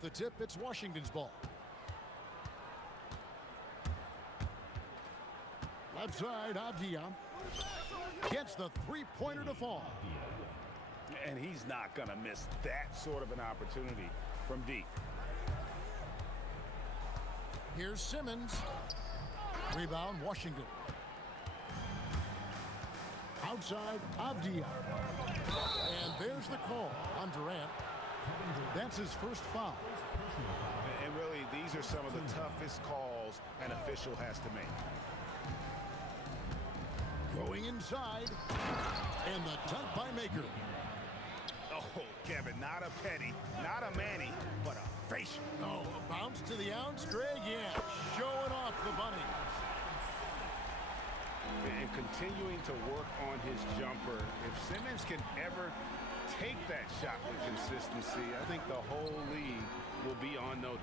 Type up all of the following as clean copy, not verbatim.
The tip, it's Washington's ball. Left side, Avdia gets the three-pointer to fall. And he's not going to miss that sort of an opportunity from deep. Here's Simmons. Rebound, Washington. Outside, Avdia. And there's the call on Durant. That's his first foul. And really, these are some of the toughest calls an official has to make. Going inside. And the dunk by Maker. Oh, Kevin, not a penny, not a Manny, but a facial. Oh, a bounce to the ounce, Greg, yeah. Showing off the bunny. And continuing to work on his jumper. If Simmons can ever take that shot with consistency, I think the whole league will be on notice.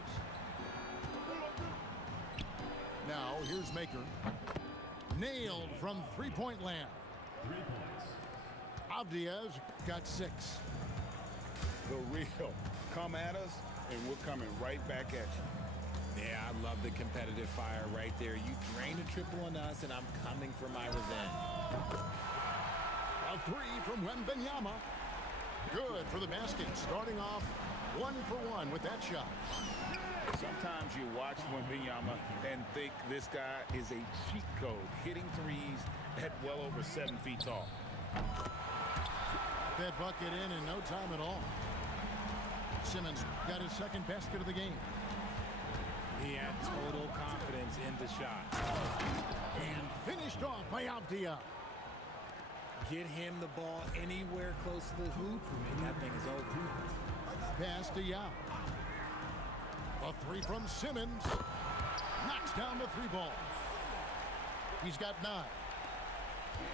Now, here's Maker. Nailed from three-point land. 3 points. Avdia's got 6. The real. Come at us, and we're coming right back at you. Yeah, I love the competitive fire right there. You drain a triple on us, and I'm coming for my revenge. A 3 from Wembanyama. Good for the basket. Starting off 1 for 1 with that shot. Sometimes you watch Wembanyama and think this guy is a cheat code, hitting threes at well over 7 feet tall. That bucket in no time at all. Simmons got his second basket of the game. He had total confidence in the shot. And finished off by Avdia. Get him the ball anywhere close to the hoop, and that thing is over. Pass to Yao. A 3 from Simmons. Knocks down the 3 ball. He's got 9.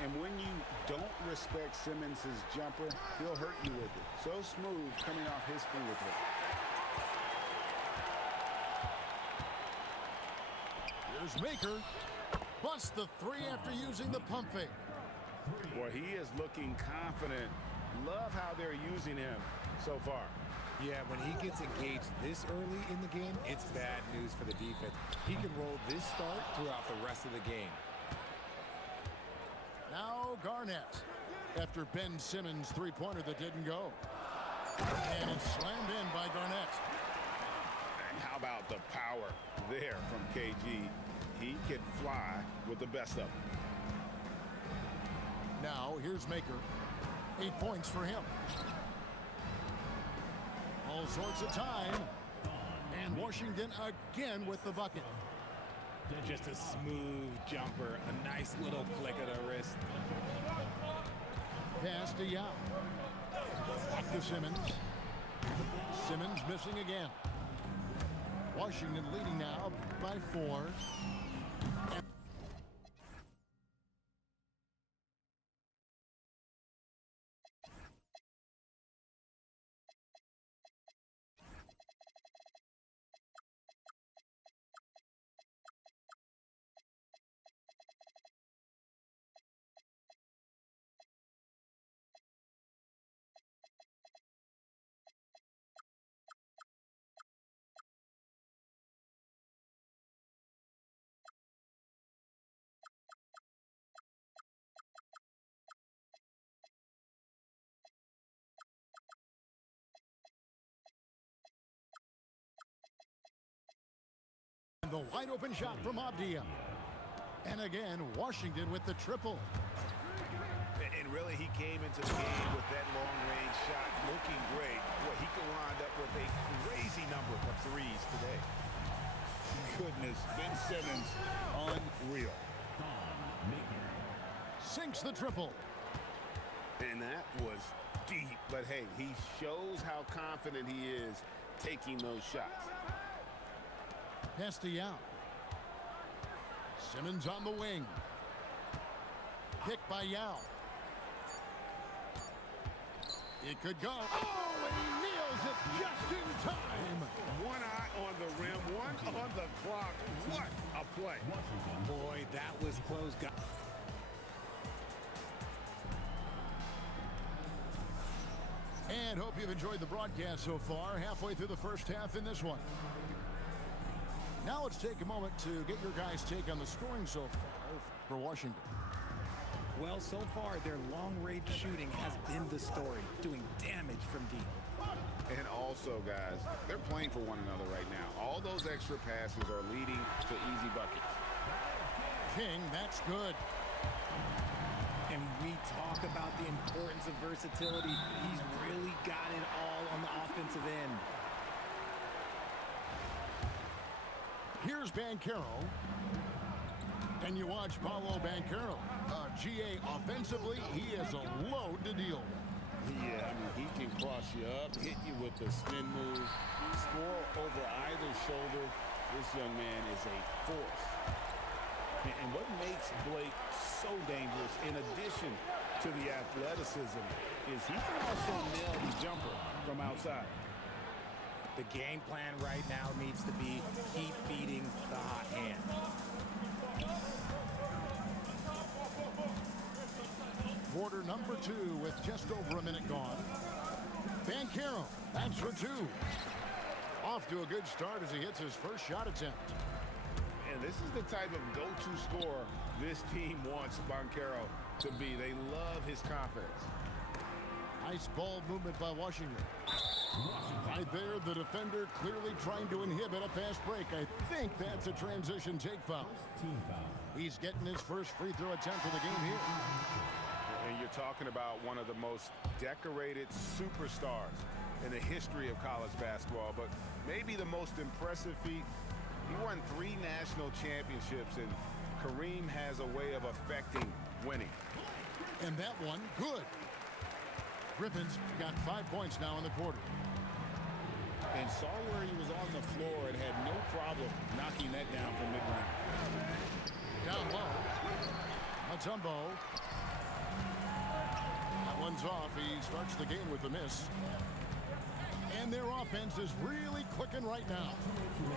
And when you don't respect Simmons' jumper, he'll hurt you with it. So smooth coming off his fingertip. Here's Maker. Busts the 3 after using the pump fake. Boy, he is looking confident. Love how they're using him so far. Yeah, when he gets engaged this early in the game, it's bad news for the defense. He can roll this start throughout the rest of the game. Now Garnett. After Ben Simmons' three-pointer that didn't go. And it's slammed in by Garnett. And how about the power there from KG? He can fly with the best of them. Now here's Maker. 8 points for him. All sorts of time. And Washington again with the bucket. Just a smooth jumper, a nice little flick of the wrist. Pass to Yao. Back to Simmons. Simmons missing again. Washington leading now by 4. The wide open shot from Avdia. And again, Washington with the triple. And really, he came into the game with that long-range shot looking great. Well, he could wind up with a crazy number of threes today. Goodness, Ben Simmons, unreal. Sinks the triple. And that was deep. But, hey, he shows how confident he is taking those shots. Pass to Yao. Simmons on the wing. Picked by Yao. It could go. Oh, and he nails it just in time. One eye on the rim, one on the clock. What a play. Boy, that was close. And hope you've enjoyed the broadcast so far. Halfway through the first half in this one. Now let's take a moment to get your guys' take on the scoring so far for Washington. Well, so far, their long-range shooting has been the story, doing damage from deep. And also, guys, they're playing for one another right now. All those extra passes are leading to easy buckets. King, that's good. And we talk about the importance of versatility. He's really got it all on the offensive end. Here's Banchero. And you watch Paolo Banchero. GA offensively, he is a load to deal with. Yeah, I mean, he can cross you up, hit you with the spin move, score over either shoulder. This young man is a force. And what makes Blake so dangerous, in addition to the athleticism, is he can also nail the jumper from outside. The game plan right now needs to be keep feeding the hot hand. Quarter number 2 with just over a minute gone. Banchero, that's for 2. Off to a good start as he hits his first shot attempt. And this is the type of go-to scorer this team wants Banchero to be. They love his confidence. Nice ball movement by Washington. Right there, the defender clearly trying to inhibit a fast break. I think that's a transition take foul. He's getting his first free throw attempt of the game here. And you're talking about one of the most decorated superstars in the history of college basketball, but maybe the most impressive feat. He won 3 national championships, and Kareem has a way of affecting winning. And that one, good. Griffin's got 5 points now in the quarter. And saw where he was on the floor and had no problem knocking that down from mid-range. Down low. Mutombo. That one's off. He starts the game with a miss. And their offense is really clicking right now.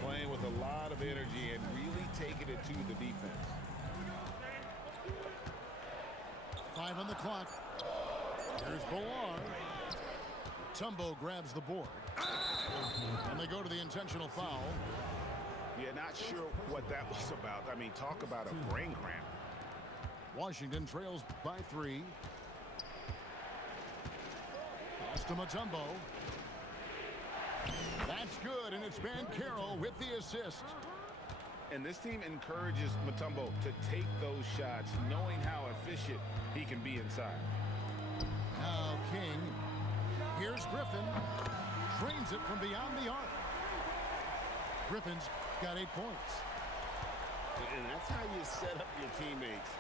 Playing with a lot of energy and really taking it to the defense. 5 on the clock. There's Bolar. Mutombo grabs the board. And they go to the intentional foul. Yeah, not sure what that was about. I mean, talk about a brain cramp. Washington trails by 3. Pass to Mutombo. That's good, and it's Banchero with the assist. And this team encourages Mutombo to take those shots, knowing how efficient he can be inside. Now King. Here's Griffin. Drains it from beyond the arc. Griffin's got 8 points. And that's how you set up your teammates.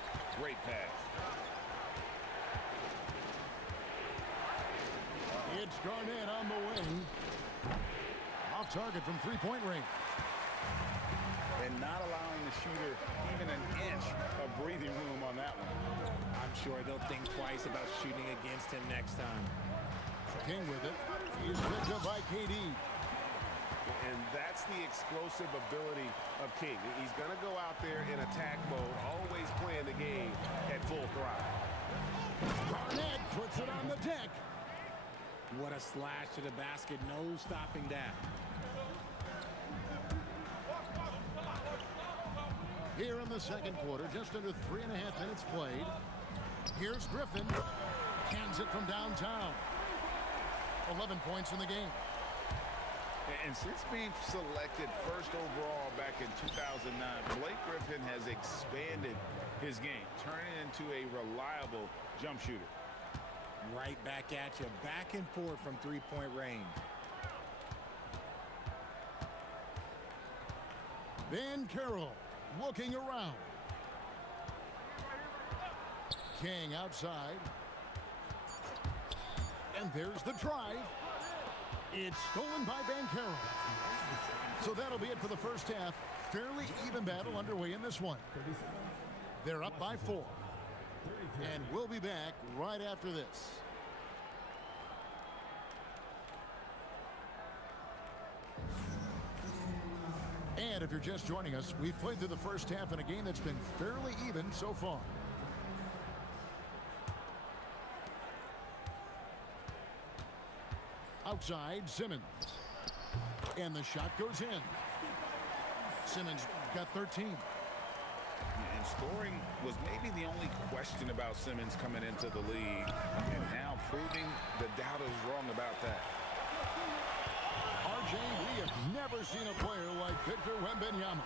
Great pass. It's Garnett on the wing. Off target from 3-point range. And not allowing the shooter even an inch of breathing room on that one. I'm sure they'll think twice about shooting against him next time. King with it. He's picked up by KD. And that's the explosive ability of King. He's going to go out there in attack mode, always playing the game at full throttle. Garnett puts it on the deck. What a slash to the basket. No stopping that. Here in the second quarter, just under 3.5 minutes played. Here's Griffin. Cans it from downtown. 11 points in the game. And since being selected first overall back in 2009, Blake Griffin has expanded his game, turning into a reliable jump shooter. Right back at you. Back and forth from 3-point range. Banchero looking around. King outside. And there's the drive. It's stolen by Banchero. So that'll be it for the first half. Fairly even battle underway in this one. They're up by 4. And we'll be back right after this. And if you're just joining us, we've played through the first half in a game that's been fairly even so far. Outside, Simmons. And the shot goes in. Simmons got 13. And scoring was maybe the only question about Simmons coming into the league. And now proving the doubters wrong about that. RJ, we have never seen a player like Victor Wembanyama.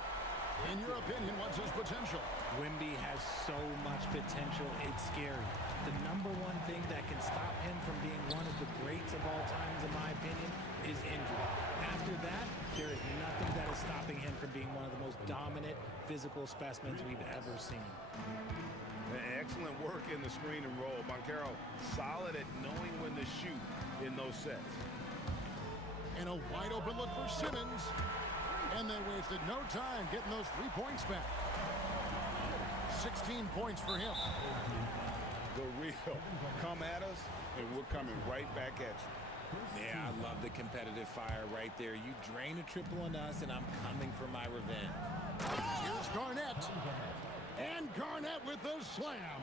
In your opinion, what's his potential? Wemby has so much potential, it's scary. The number one thing that can stop him from being one of the greats of all times, in my opinion, is injury. After that, there is nothing that is stopping him from being one of the most dominant physical specimens we've ever seen. Excellent work in the screen and roll. Banchero solid at knowing when to shoot in those sets. And a wide open look for Simmons. And they wasted no time getting those 3 points back. 16 points for him. The real come at us, and we're coming right back at you. Yeah, I love the competitive fire right there. You drain a triple on us, and I'm coming for my revenge. Here's Garnett. And Garnett with the slam.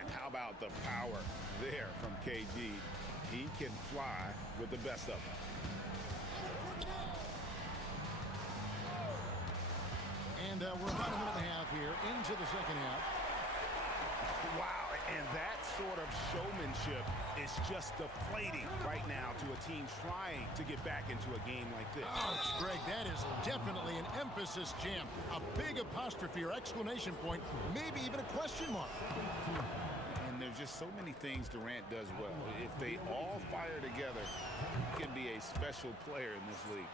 And how about the power there from KG? He can fly with the best of them. And we're about a minute and a half here into the second half. Wow, and that sort of showmanship is just deflating right now to a team trying to get back into a game like this. Ouch, Greg, that is definitely an emphasis jam. A big apostrophe or exclamation point, maybe even a question mark. And there's just so many things Durant does well. If they all fire together, he can be a special player in this league.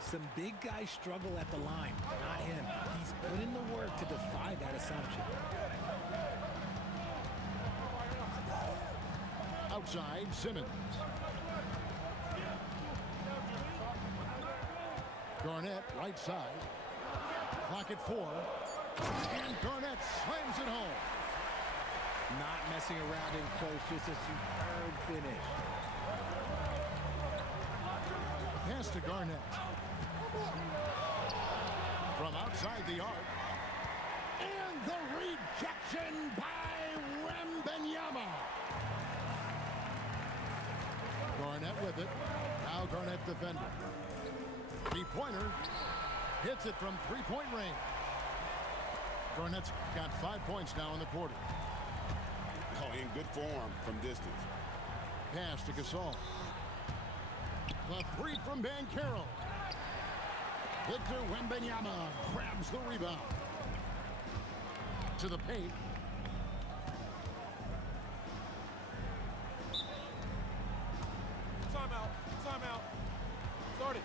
Some big guys struggle at the line, not him. He's put in the work to defy that assumption. Outside, Simmons. Garnett, right side. Clock at 4. And Garnett slams it home. Not messing around in close, just a superb finish. Pass to Garnett. From outside the arc. And the rejection by Wembanyama. Garnett with it. Now Garnett defending. Three-pointer. Hits it from three-point range. Garnett's got 5 points now in the quarter. Oh, in good form from distance. Pass to Gasol. The three from Banchero. Victor Wembanyama grabs the rebound. To the paint. Timeout. Timeout. Started.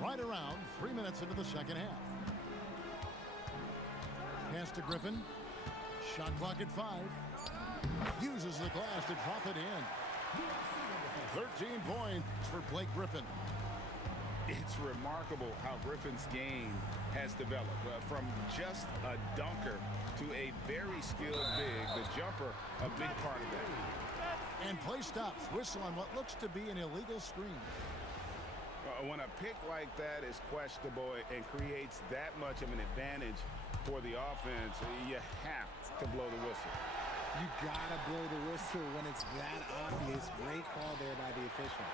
Right around 3 minutes into the second half. Pass to Griffin. Shot clock at 5. Uses the glass to drop it in. 13 points for Blake Griffin. It's remarkable how Griffin's game has developed. From just a dunker to a very skilled big. The jumper, a big part of that. And play stops. Whistle on what looks to be an illegal screen. When a pick like that is questionable and creates that much of an advantage for the offense, you have to blow the whistle. You gotta blow the whistle when it's that obvious. Great call there by the official.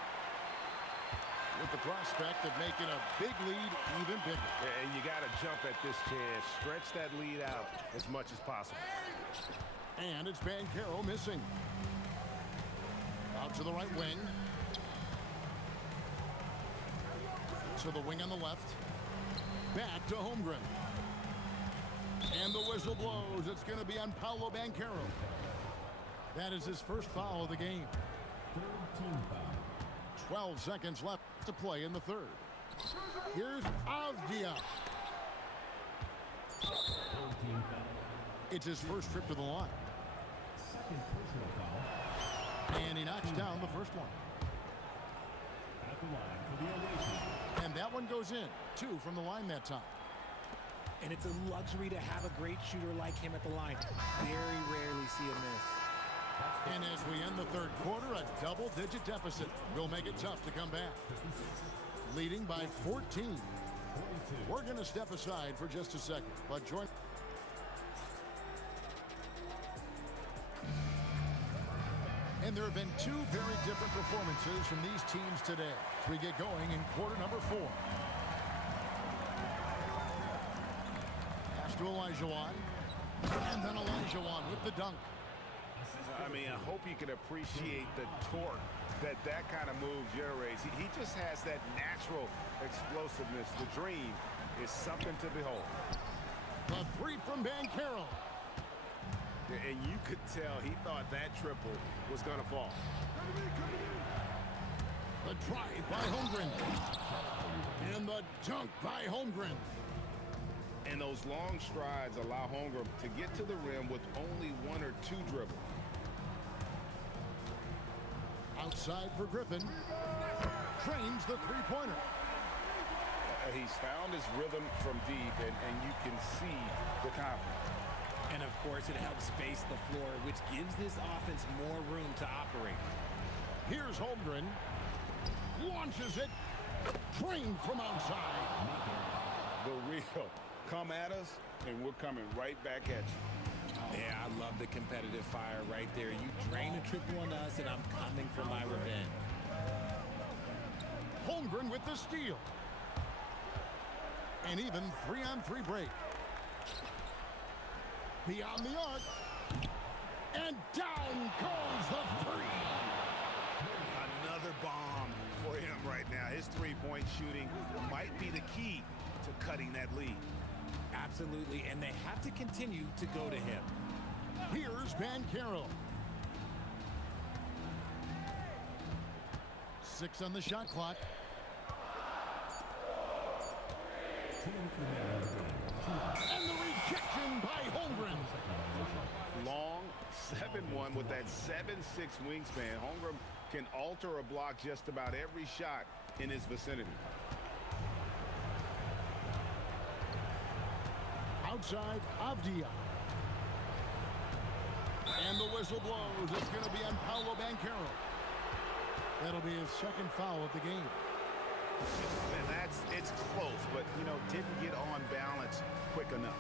With the prospect of making a big lead even bigger. And you got to jump at this chance. Stretch that lead out as much as possible. And it's Banchero missing. Out to the right wing. To the wing on the left. Back to Holmgren. And the whistle blows. It's going to be on Paolo Banchero. That is his first foul of the game. 12 seconds left to play in the third. Here's Avdia. It's his first trip to the line. And he knocks down the first one. And that one goes in. 2 from the line that time. And it's a luxury to have a great shooter like him at the line. Very rarely see a miss. And as we end the third quarter, a double-digit deficit will make it tough to come back. Leading by 14. We're going to step aside for just a second, but join. And there have been two very different performances from these teams today as we get going in quarter number 4. Pass to Olajuwon. And then Olajuwon with the dunk. I mean, I hope you can appreciate the torque that kind of move generates. He just has that natural explosiveness. The dream is something to behold. The three from Banchero. And you could tell he thought that triple was going to fall. The drive by Holmgren. And the dunk by Holmgren. And those long strides allow Holmgren to get to the rim with only 1 or 2 dribbles. Outside for Griffin. Trains the three-pointer. He's found his rhythm from deep, and you can see the confidence. And, of course, it helps space the floor, which gives this offense more room to operate. Here's Holmgren. Launches it. Trained from outside. The real. Come at us, and we're coming right back at you. Yeah, I love the competitive fire right there. You drain a triple on us, and I'm coming for my revenge. Holmgren with the steal. And even 3-on-3 break. Beyond the arc. And down goes the three. Another bomb for him right now. His three-point shooting might be the key to cutting that lead. Absolutely, and they have to continue to go to him. Here's Banchero. 6 on the shot clock. And the rejection by Holmgren. Long 7-1 with that 7'6" wingspan. Holmgren can alter a block just about every shot in his vicinity. Outside, Avdia. And the whistle blows. It's going to be on Paolo Banchero. That'll be his second foul of the game. And it's close, but, didn't get on balance quick enough.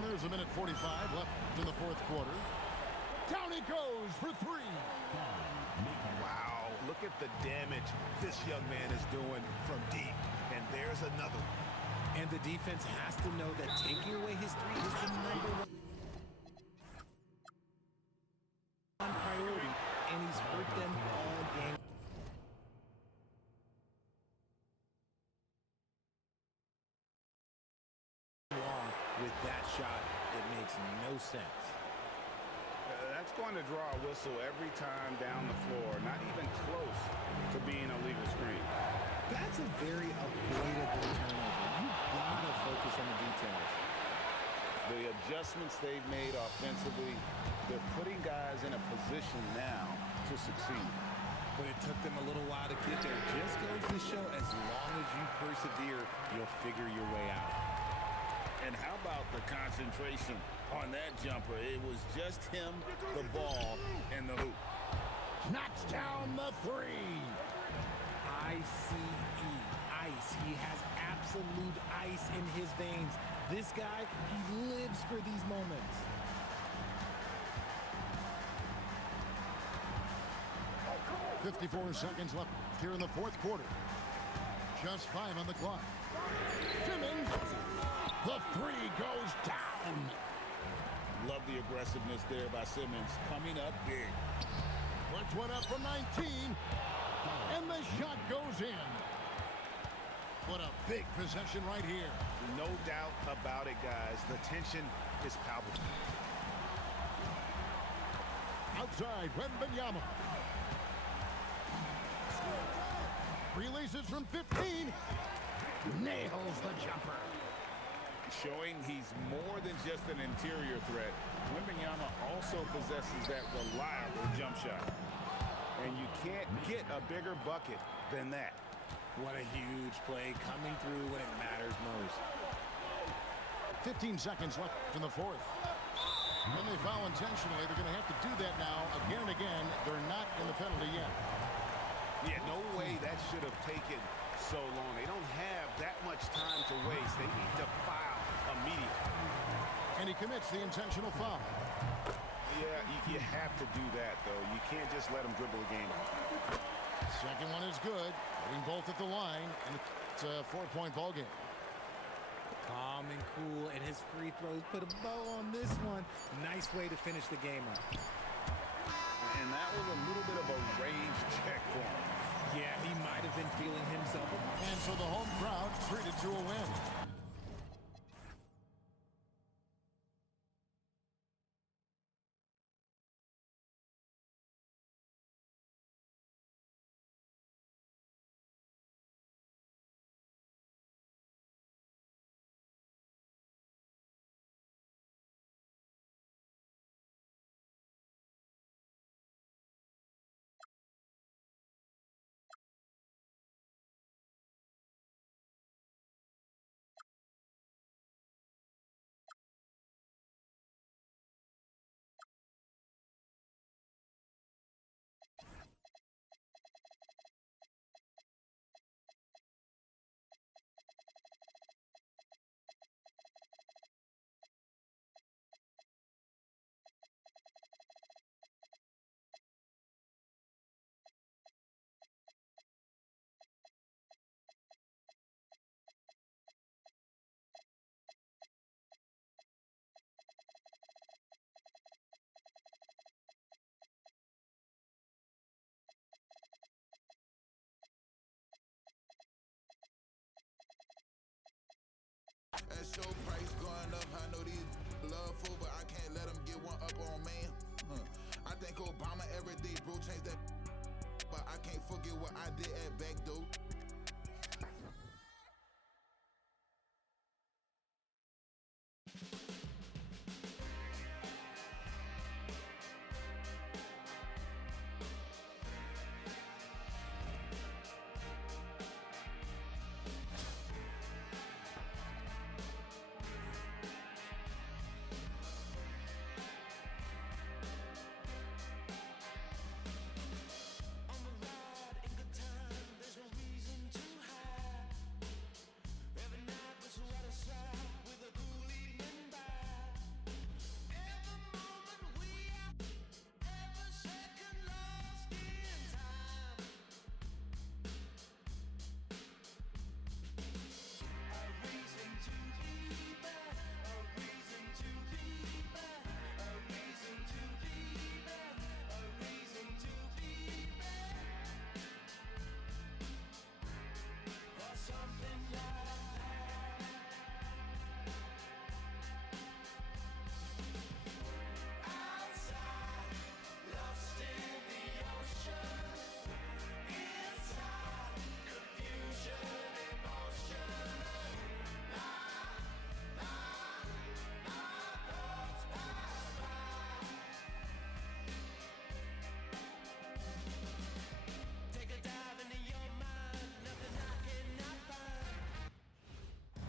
There's a minute 45 left in the fourth quarter. Down it goes for 3. Wow, look at the damage this young man is doing from deep. And there's another one. And the defense has to know that taking away his 3 is the number 1 priority, and he's hurt them all game. With that shot, it makes no sense. That's going to draw a whistle every time down the floor. Not even close to being a legal screen. That's a very avoidable turnover. You gotta focus on the details. The adjustments they've made offensively, they're putting guys in a position now to succeed. But it took them a little while to get there. Just goes to show, as long as you persevere, you'll figure your way out. And how about the concentration on that jumper? It was just him, the ball, and the hoop. Knocks down the 3. ICE, ice. He has absolute ice in his veins. This guy, he lives for these moments. .54 seconds left here in the fourth quarter. Just 5 on the clock. Simmons. The 3 goes down. Love the aggressiveness there by Simmons. Coming up big. Puts one up from 19. And the shot goes in. What a big possession right here. No doubt about it, guys. The tension is palpable. Outside, Wembanyama. Releases from 15. Nails the jumper. Showing he's more than just an interior threat. Wembanyama also possesses that reliable jump shot. And you can't get a bigger bucket than that. What a huge play coming through when it matters most. 15 seconds left in the fourth. When they foul intentionally, they're going to have to do that now again and again. They're not in the penalty yet. Yeah, no way that should have taken so long. They don't have that much time to waste. They need to foul immediately. And he commits the intentional foul. Yeah, you have to do that, though. You can't just let them dribble the game. Second one is good. Hitting both at the line, and it's a 4-point ball game. Calm and cool, and his free throws put a bow on this one. Nice way to finish the game up. And that was a little bit of a range check for him. Yeah, he might have been feeling himself. And so the home crowd treated to a win. That show price going up. I know these love food, but I can't let them get one up on man. I think Obama every day, bro, change that. But I can't forget what I did at back though.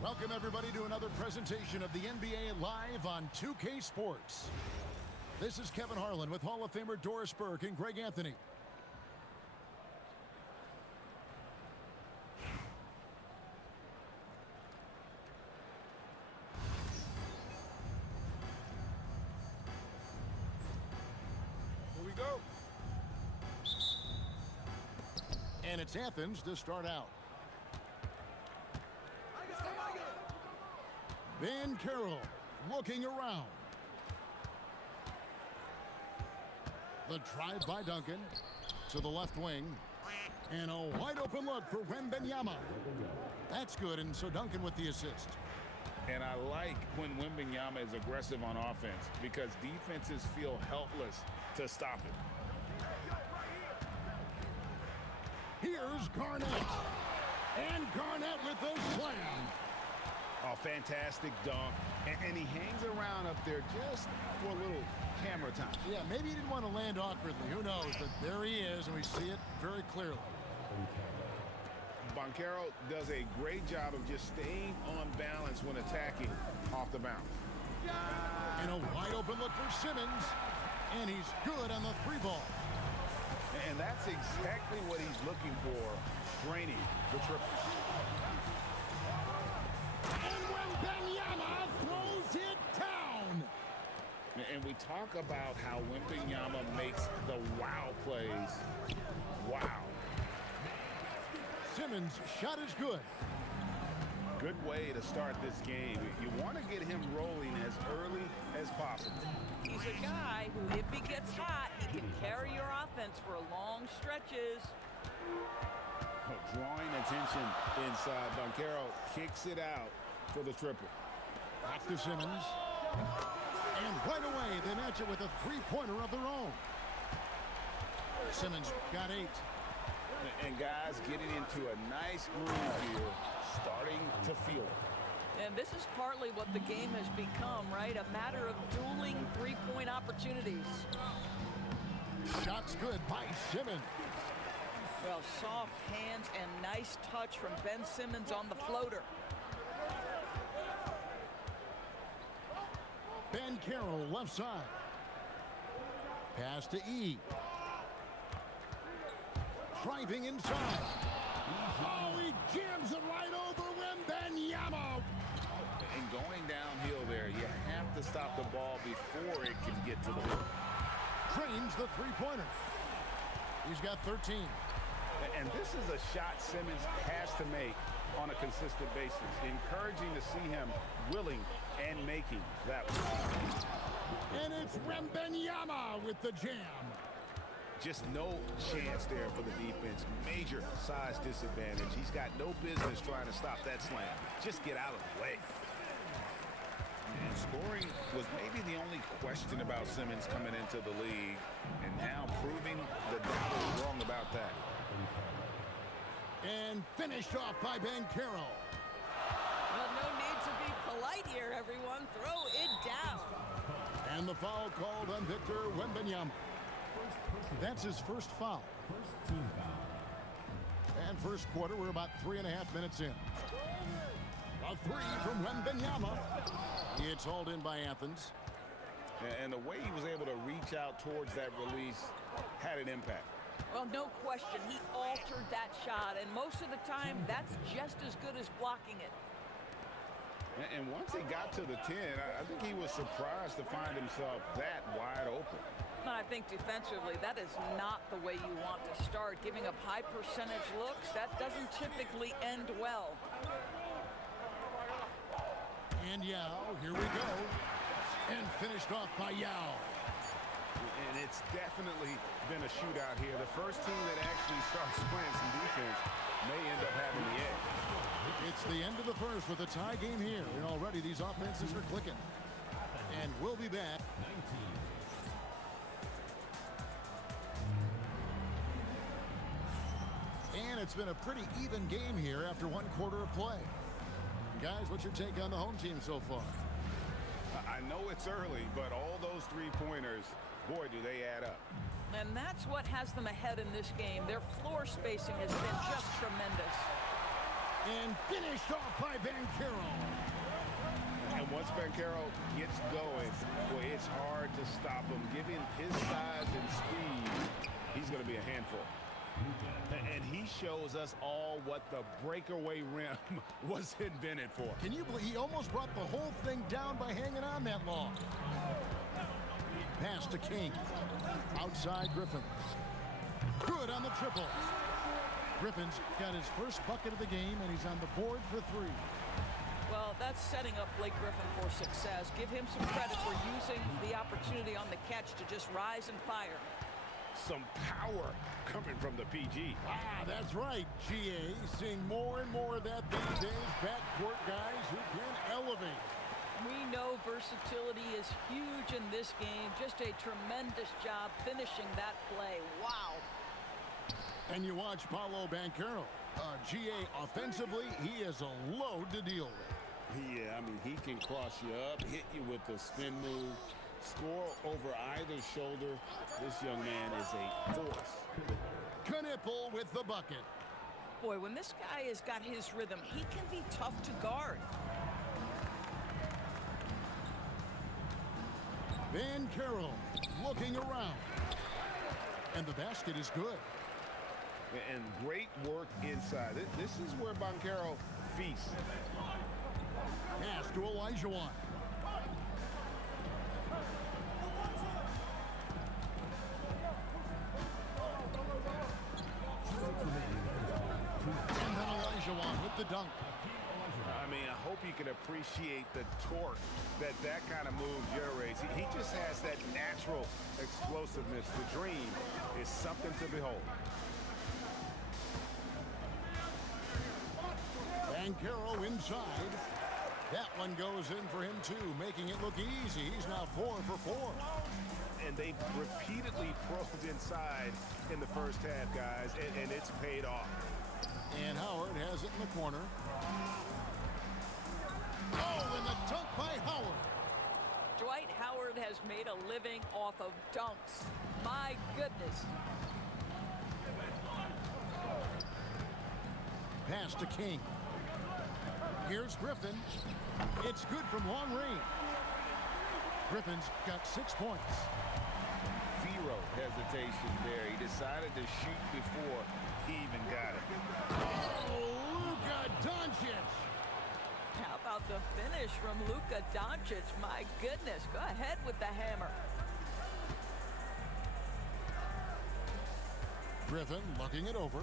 Welcome, everybody, to another presentation of the NBA Live on 2K Sports. This is Kevin Harlan with Hall of Famer Doris Burke and Greg Anthony. Here we go. And it's Athens to start out. Van Carroll looking around. The drive by Duncan to the left wing. And a wide open look for Wembanyama. That's good, and so Duncan with the assist. And I like when Wembanyama is aggressive on offense because defenses feel helpless to stop him. Here's Garnett. And Garnett with the slam. Oh, fantastic dunk. And he hangs around up there just for a little camera time. Yeah, maybe he didn't want to land awkwardly. Who knows? But there he is, and we see it very clearly. Banchero does a great job of just staying on balance when attacking off the bounce. And a wide open look for Simmons. And he's good on the three ball. And that's exactly what he's looking for, draining the triple. And Wembanyama throws it down. And we talk about how Wembanyama makes the wow plays. Wow. Simmons' shot is good. Good way to start this game. You want to get him rolling as early as possible. He's a guy who, if he gets hot, he can carry your offense for long stretches. Drawing attention inside. Banchero kicks it out for the triple. Back to Simmons. And right away, they match it with a three-pointer of their own. Simmons got 8. And guys getting into a nice groove here, starting to feel it. And this is partly what the game has become, right? A matter of dueling three-point opportunities. Shots good by Simmons. Well, soft hands and nice touch from Ben Simmons on the floater. Ben Carroll left side. Pass to E. Driving inside. Oh, he jams it right over Wembanyama. And going downhill there, you have to stop the ball before it can get to the hoop. Drains the three-pointer. He's got 13. And this is a shot Simmons has to make on a consistent basis. Encouraging to see him willing and making that one. And it's Wembanyama with the jam. Just no chance there for the defense. Major size disadvantage. He's got no business trying to stop that slam. Just get out of the way. And scoring was maybe the only question about Simmons coming into the league, and now proving the doubters wrong about that. And finished off by Banchero. Well, no need to be polite here, everyone. Throw it down. And the foul called on Victor Wembanyama. That's his first foul. And first quarter, we're about 3.5 minutes in. A three from Wembanyama. It's hauled in by Athens. And the way he was able to reach out towards that release had an impact. Well, no question. He altered that shot, and most of the time, that's just as good as blocking it. And once he got to the 10, I think he was surprised to find himself that wide open. I think defensively, that is not the way you want to start. Giving up high percentage looks, that doesn't typically end well. And Yao, here we go. And finished off by Yao. And it's definitely been a shootout here. The first team that actually starts playing some defense may end up having the edge. It's the end of the first with a tie game here. And already these offenses are clicking. And we'll be back. And it's been a pretty even game here after one quarter of play. Guys, what's your take on the home team so far? I know it's early, but all those three-pointers, boy, do they add up. And that's what has them ahead in this game. Their floor spacing has been just tremendous. And finished off by Banchero. And once Banchero gets going, boy, it's hard to stop him. Given his size and speed, he's going to be a handful. And he shows us all what the breakaway rim was invented for. Can you believe he almost brought the whole thing down by hanging on that long? Pass to King. Outside Griffin. Good on the triple. Griffin's got his first bucket of the game, and he's on the board for 3. Well, that's setting up Blake Griffin for success. Give him some credit for using the opportunity on the catch to just rise and fire. some power coming from the PG. Ah, that's right, GA. Seeing more and more of that these days. Backcourt guys who can elevate. We know versatility is huge in this game. Just a tremendous job finishing that play. Wow. And you watch Paolo Banchero. GA, offensively, he is a load to deal with. Yeah, I mean, he can cross you up, hit you with the spin move, score over either shoulder. This young man is a force. Knipple with the bucket. Boy, when this guy has got his rhythm, he can be tough to guard. Banchero looking around. And the basket is good. And great work inside. This is where Banchero feasts. Pass to Olajuwon. And then Olajuwon with the dunk. I mean, I hope you can appreciate the torque that kind of move generates. He just has that natural explosiveness. The dream is something to behold. Banchero inside. That one goes in for him too, making it look easy. He's now 4 for 4. And they've repeatedly probed inside in the first half, guys, and it's paid off. And Howard has it in the corner. Oh, and the dunk by Howard. Dwight Howard has made a living off of dunks. My goodness. Pass to King. Here's Griffin. It's good from long range. Griffin's got 6 points. Zero hesitation there. He decided to shoot before he even got it. Oh, Luka Doncic. How about the finish from Luka Doncic? My goodness. Go ahead with the hammer. Griffin looking it over.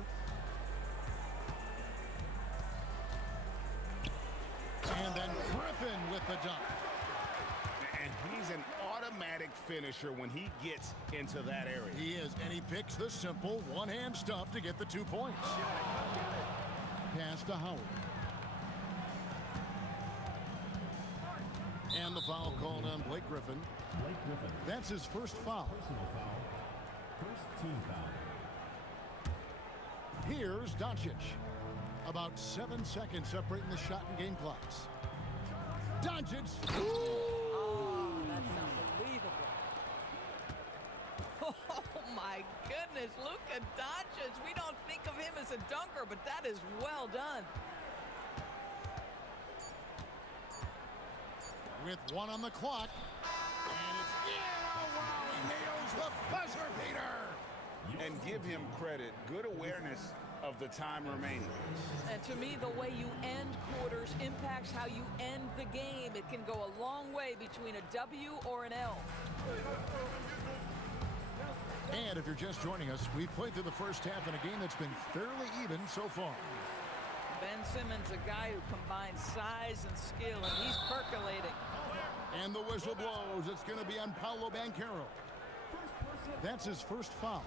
And then Griffin with the dunk. And he's an automatic finisher when he gets into that area. He is, and he picks the simple one-hand stuff to get the 2 points. Pass to Howard. And the foul called on Blake Griffin. That's his first foul. First team foul. Here's Doncic. About 7 seconds separating the shot and game clocks. Doncic. Oh, that's unbelievable. Oh, my goodness. Luka Doncic. We don't think of him as a dunker, but that is well done. With 1 on the clock. And it's in. Oh, wow. He nails the buzzer beater. And give him credit. Good awareness of the time remaining. And to me, the way you end quarters impacts how you end the game. It can go a long way between a W or an L. And if you're just joining us, we've played through the first half in a game that's been fairly even so far. Ben Simmons, a guy who combines size and skill, and he's percolating. And the whistle blows. It's going to be on Paolo Banchero. That's his first foul.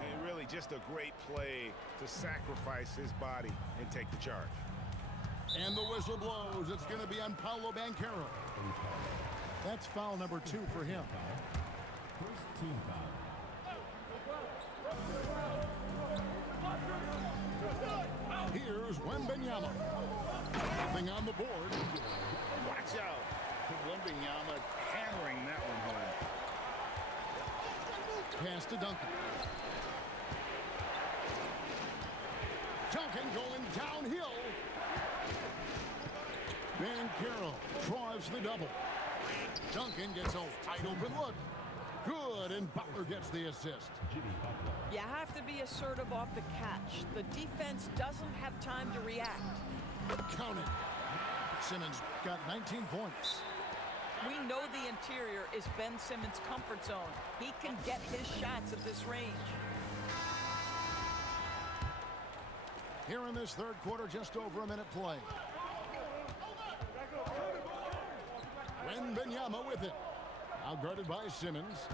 And really just a great play to sacrifice his body and take the charge. And the whistle blows. It's going to be on Paolo Banchero. That's foul number 2 for him. First team foul. Here's Wembanyama. Nothing on the board. Watch out. Wembanyama hammering that one home. Pass to Duncan. Duncan going downhill. Banchero draws the double. Duncan gets a wide open look. Good, and Butler gets the assist. You have to be assertive off the catch. The defense doesn't have time to react. Count it. Simmons got 19 points. We know the interior is Ben Simmons' comfort zone. He can get his shots at this range. Here in this third quarter, just over a minute play. Wembanyama with it. Now guarded by Simmons.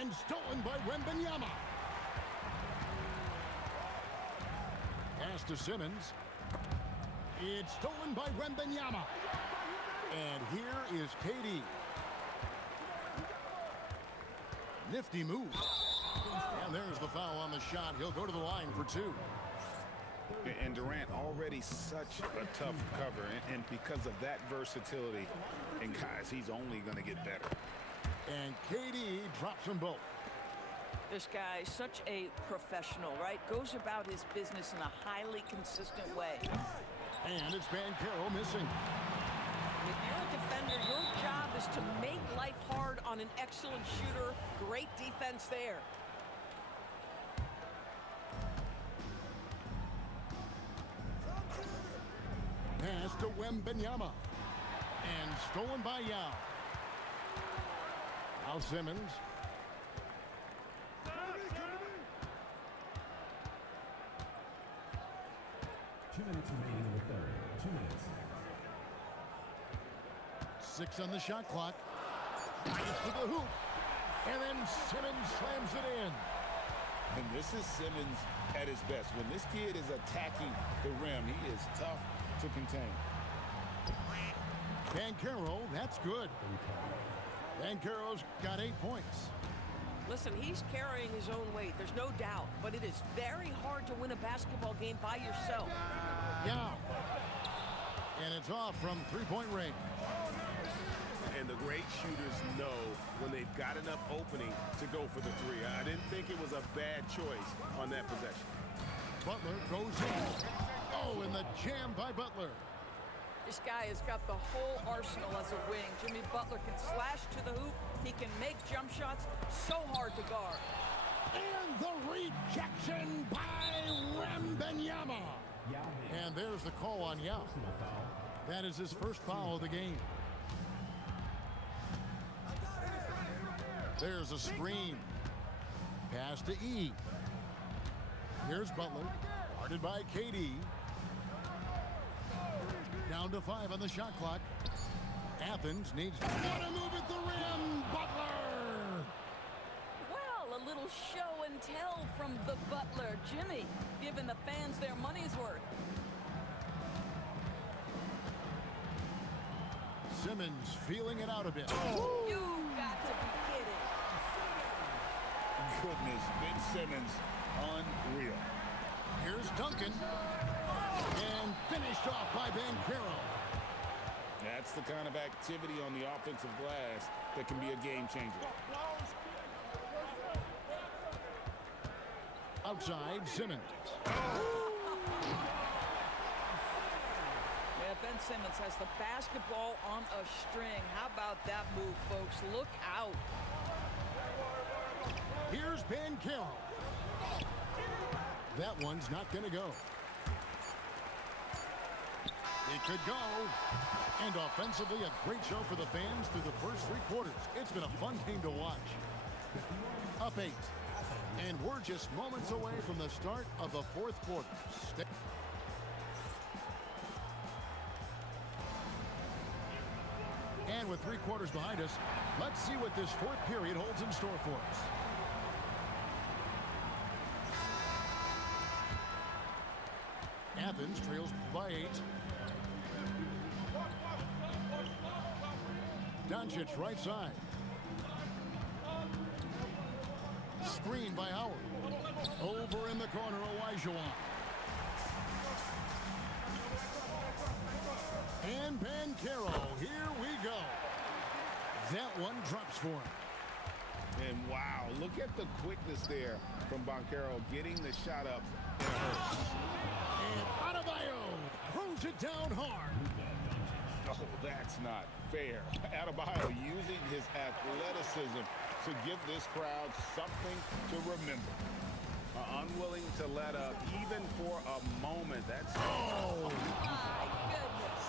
And stolen by Wembanyama. Pass to Simmons. It's stolen by Wembanyama. And here is KD. Nifty move. And there's the foul on the shot. He'll go to the line for two. And Durant already such a tough cover. And because of that versatility, and guys, he's only going to get better. And KD drops them both. This guy's such a professional, right? Goes about his business in a highly consistent way. And it's Banchero missing. If you're a defender, your job is to make life hard on an excellent shooter. Great defense there. Pass to Wembanyama. And stolen by Yao. Now Simmons. 2 minutes remaining in the third. 2 minutes. 6 on the shot clock. Gets to the hoop. And then Simmons slams it in. And this is Simmons at his best. When this kid is attacking the rim, he is tough to contain. Banchero, that's good. Banchero's got 8 points. Listen, he's carrying his own weight. There's no doubt. But it is very hard to win a basketball game by yourself. Yao. And it's off from three-point range. And the great shooters know when they've got enough opening to go for the three. I didn't think it was a bad choice on that possession. Butler goes in. Oh, and the jam by Butler. This guy has got the whole arsenal as a wing. Jimmy Butler can slash to the hoop. He can make jump shots so hard to guard. And the rejection by Wembanyama. And there's the call on Yao. That is his first foul of the game. There's a screen. Pass to E. Here's Butler. Guarded by KD. Down to 5 on the shot clock. Athens needs to move at the rim. Butler! Well, a little show and tell from the Butler. Jimmy, giving the fans their money's worth. Simmons feeling it out a bit. You got to be kidding. Goodness, Ben Simmons, unreal. Here's Duncan. And finished off by Banchero. That's the kind of activity on the offensive glass that can be a game changer. Outside, Simmons. Yeah, Ben Simmons has the basketball on a string. How about that move, folks? Look out. Here's Banchero. That one's not going to go. It could go. And offensively, a great show for the fans through the first 3 quarters. It's been a fun game to watch. Up 8. And we're just moments away from the start of the 4th quarter. And with 3 quarters behind us, let's see what this 4th period holds in store for us. Athens trails by 8. Doncic right side. Screen by Howard. Over in the corner, Olajuwon. And Banchero, here we go. That one drops for him. And wow, look at the quickness there from Banchero getting the shot up. And Adebayo throws it down hard. Oh, that's not fair. Adebayo using his athleticism to give this crowd something to remember. Unwilling to let up even for a moment. That's Oh, my goodness.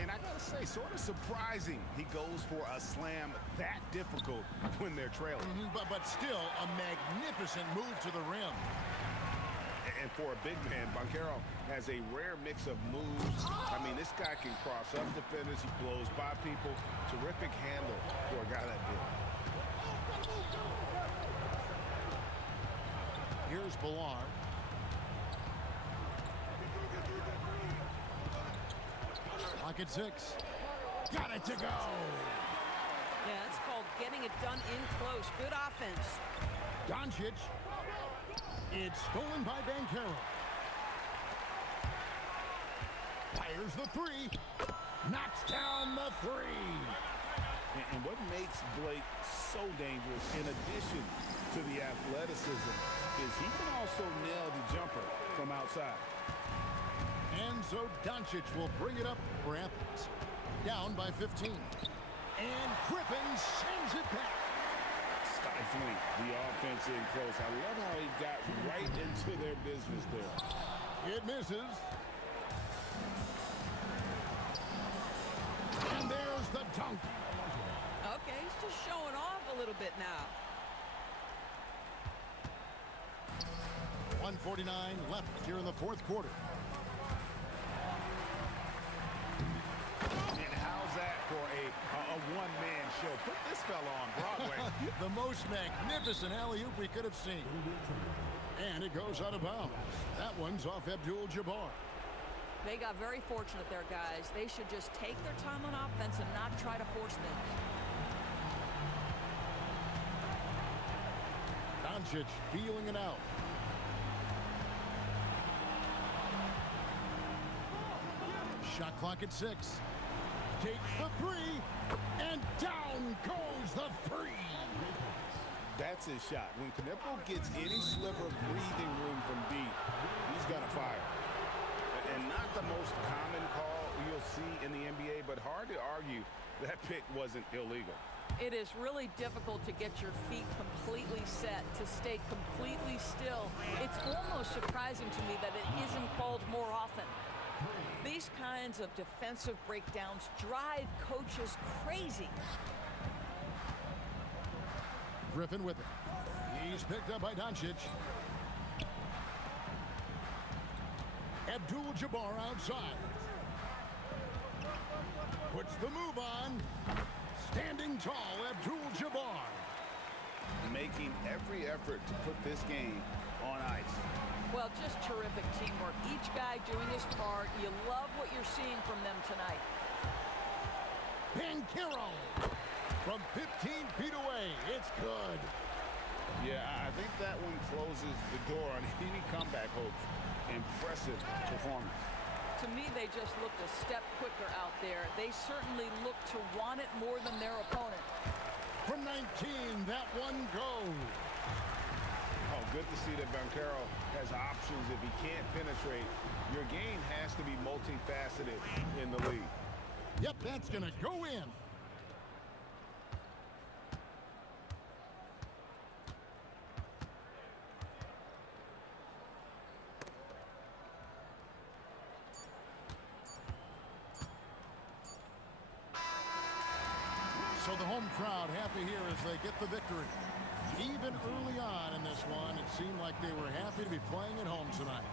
And I gotta say, sort of surprising he goes for a slam that difficult when they're trailing. But still a magnificent move to the rim. And for a big man, Banchero has a rare mix of moves. I mean, this guy can cross up defenders. He blows by people. Terrific handle for a guy that big. Here's Ballard. Clock at 6. Got it to go. Yeah, that's called getting it done in close. Good offense. Doncic. It's stolen by Banchero. Fires the 3. Knocks down the 3. And what makes Blake so dangerous, in addition to the athleticism, is he can also nail the jumper from outside. And so Doncic will bring it up for Athens. Down by 15. And Griffin sends it back. Stifling the offense in close. I love how he got right into their business there. It misses. And there's the dunk. Okay, he's just showing off a little bit now. 1:49 left here in the fourth quarter. And how's that for a one-man show? Put this fella on Broadway. The most magnificent alley-oop we could have seen. And it goes out of bounds. That one's off Abdul-Jabbar. They got very fortunate there, guys. They should just take their time on offense and not try to force things. Doncic feeling it out. Shot clock at 6. Takes the 3. And down goes the 3. That's his shot. When Knipple gets any sliver of breathing room from deep, he's going to fire. And not the most common call you'll see in the NBA, but hard to argue that pick wasn't illegal. It is really difficult to get your feet completely set, to stay completely still. It's almost surprising to me that it isn't called more often. These kinds of defensive breakdowns drive coaches crazy. Griffin with it. He's picked up by Doncic. Abdul-Jabbar outside. Puts the move on. Standing tall, Abdul-Jabbar. Making every effort to put this game on ice. Well, just terrific teamwork. Each guy doing his part. You love what you're seeing from them tonight. Banchero from 15 feet away. It's good. Yeah, I think that one closes the door on any comeback hopes. Impressive performance. To me, they just looked a step quicker out there. They certainly look to want it more than their opponent. From 19, that one goes. Oh, good to see that Banchero has options if he can't penetrate. Your game has to be multifaceted in the league. Yep, that's going to go in. So the home crowd happy here as they get the victory. Even early on in this one, it seemed like they were happy to be playing at home tonight.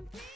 something